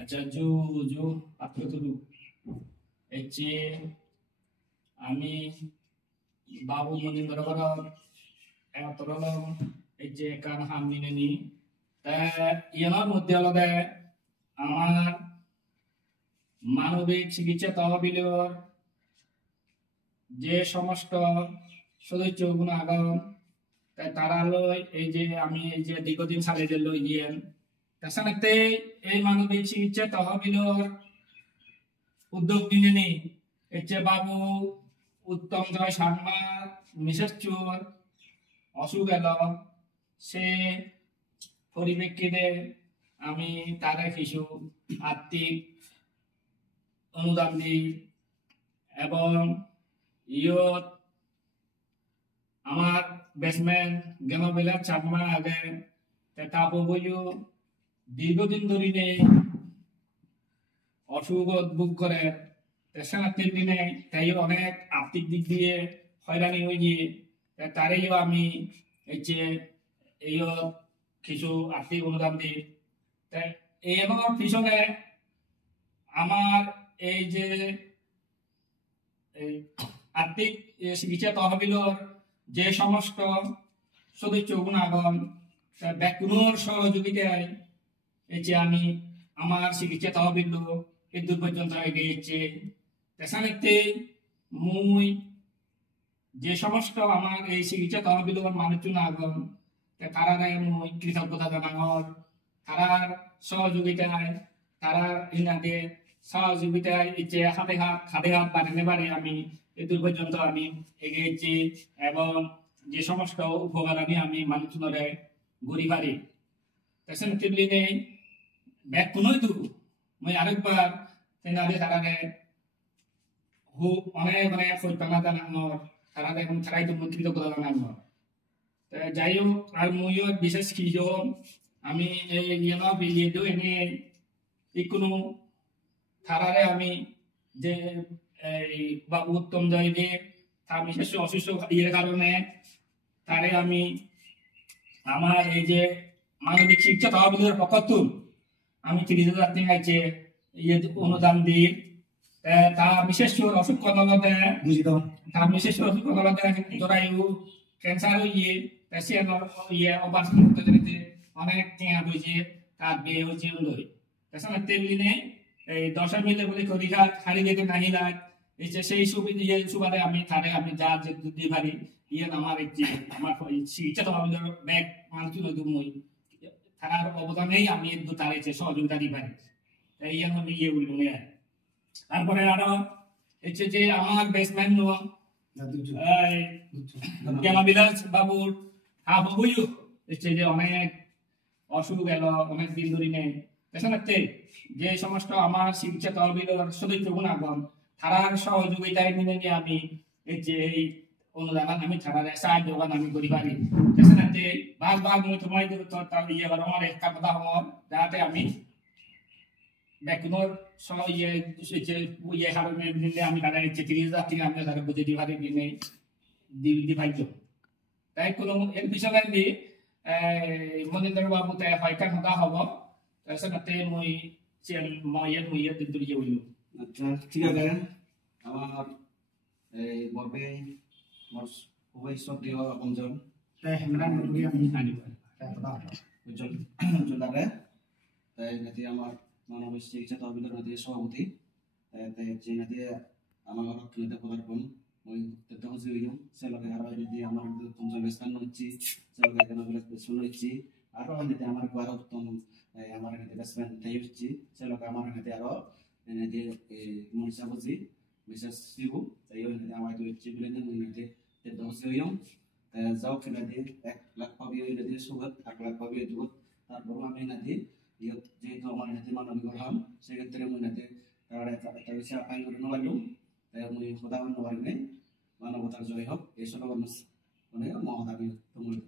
अच्छा जो जो आपको तो एचे आमी बाबू मनिंद्र करा एतरलो एचे कान हामिनेनी ता ইয়ার মধ্যে আলাদা আমার মানবিক চিকিৎসা তহবিলের যে সমস্ত সদস্যগুলো আগাম তারা লই এই যে আমি এই যে দীর্ঘদিন সালে যে লই গিয়েন তাছাড়াতে এই মানবিক চিকিৎসা তহবিলের উদ্যোগ নিয়ে নি এই যে বাবু উত্তম জয় শর্মা মিসেস চোর অসুখ গেল সে পরিপ্রেক্ষিতে আমি তারা কিছু আর্থিক অনুদান দিই এবং ইয়ত আমার বেসমেন্ট গেমবিলার চাকমা আগে তাপ বইও দীর্ঘদিন ধরে অসুখ বুক করে তেসানাতের দিনে তাই অনেক আর্থিক দিক দিয়ে হয়রানি হয়ে গিয়ে তারেও আমি এই যে কিছু আর্থিক অনুদান দিই এর পিছনে আমার এই যে আর্থিক চিকিৎসা তহবিলের যে সমস্ত সদস্যগুণ আগম ব্যাকুনোর সহযোগিতায় এই যে আমি আমার চিকিৎসা তহবিল এদূর পর্যন্ত এগিয়েছে তেসানেতে মুই যে সমস্ত আমার এই চিকিৎসা তহবিলের মানুষজন আগম তারা মুই কৃতজ্ঞতা জানানোর তারার সহযোগিতায় তারার ইনাদের সহযোগিতায় যে হাতে হাত বানাতে পারে আমি এদূর পর্যন্ত আমি এগিয়েছি এবং যে সমস্ত উপকার আমি মানুষজনের গড়ি পারি তেসেন তেমনি নেই ব্যাগ কোনোই দূর মই আরেকবার তেনাদের তারারে অনেক অনেক সৈতানা জানানোর তারা এখন তারাই তো কৃতজ্ঞতা জানানোর যাই হোক আর মইও বিশেষ কিছু আমি এনে কোনো থারারে আমি যে বাবু উত্তম জয় দিয়ে তার বিশেষ অসুস্থ ইয়ের কারণে তারে আমি আমার এই যে মানবিক শিক্ষা তহবিলের পক্ষতুন আমি 30,000 টাকা যে ইয়ে অনুদান দিই তা বিশেষ অসুখ কদলতে তার বিশেষ অসুখ কদলতে জরায়ু ক্যান্সার ইয়ে পেশেন্টর ইয়ে অপারেশন করতে যেতে অনেক টাকা হয়েছে তার বিয়ে হচ্ছে উন্নয় তাছাড়া তেমনি এই 10 মিলে বলে কদিঘা হারিয়ে যেতে নাহি লাগ এই যে সেই সুবিধা ইয়ে সুবাদে আমি তারে আমি যা যে দিতে পারি ইয়ে আমার এই যে আমার চিকিৎসা তহবিলের ব্যাগ মানুষজন দুমই তার অবদানেই আমি একটু তার এই যে সহযোগিতা দিতে পারি এই আমি ইয়ে বলবো তারপরে আরো এই যে আমার বেসমেন্ট গেমাবিলাস বাবুর বইও এই যে অনেক অসুখ গেল অনেক দিন ধরে নেই পেছনাতে যে সমস্ত আমার চিকিৎসা তহবিলের সদস্যগুণ আগম তারার সহযোগিতায় নিয়ে আমি এই যে এই অনুদান আমি তারার সাহায্য আমি করি পারি পেছনাতে বারবার মই তোমায় তার ইয়ে আমার একটা কথা হওয়ার যাতে আমি ব্যাকুনোর ইয়ে ইয়ে কারণে আমি তারা 30,000 টাকা আমি তারা বুঝে দিতে পারি দিতে পাইতো তাই কোনো এর বিষয়ে মনিন্দ্র বাবু তাই হয়কান হতা হব তাছাড়াতে মই ইয়ে দিন তুলি বলল আচ্ছা ঠিক আছে আমার এই বর্বে মোর খুবই শ্রদ্ধেয় আপনজন তাই হেমরান মুরগি আমি আনিব তাই কথা উজ্জ্বল উজ্জ্বলারে তাই নাতি আমার মানবিক চিকিৎসা তহবিলের নাতি সভাপতি তাই যে নাতি আমার রক্ষণীতে পদার্পণ ওই তেতো হইম সেলকে আরো যদি আমার উত্তম বেসমেন্ট হচ্ছি সেলকে কেন বেসমেন্ট হচ্ছি আরো যদি আমার আরো উত্তম আমার নাতি বেসমেন্ট তাই হচ্ছি সেলকে আমার নাতি আরো নাতি মনীষা বুঝি বিশেষ শিবু তাই ওই নাতি আমার হচ্ছি বলে নাতি তেতো হইম যাও খেলা দিয়ে 1 লাখ পাবি ওই নাতি সুগত 1 লাখ পাবি দুগত তারপর আমি নাতি যেহেতু আমার নাতি মানবিক হলাম সেক্ষেত্রে মই নাতি তারা একটা বিষয় আপাই করে নেওয়ালুম তাই মই খোদাবান নেওয়ার নেই মানবতার জয় হোক এই সব মানে মহৎ আমি তোমার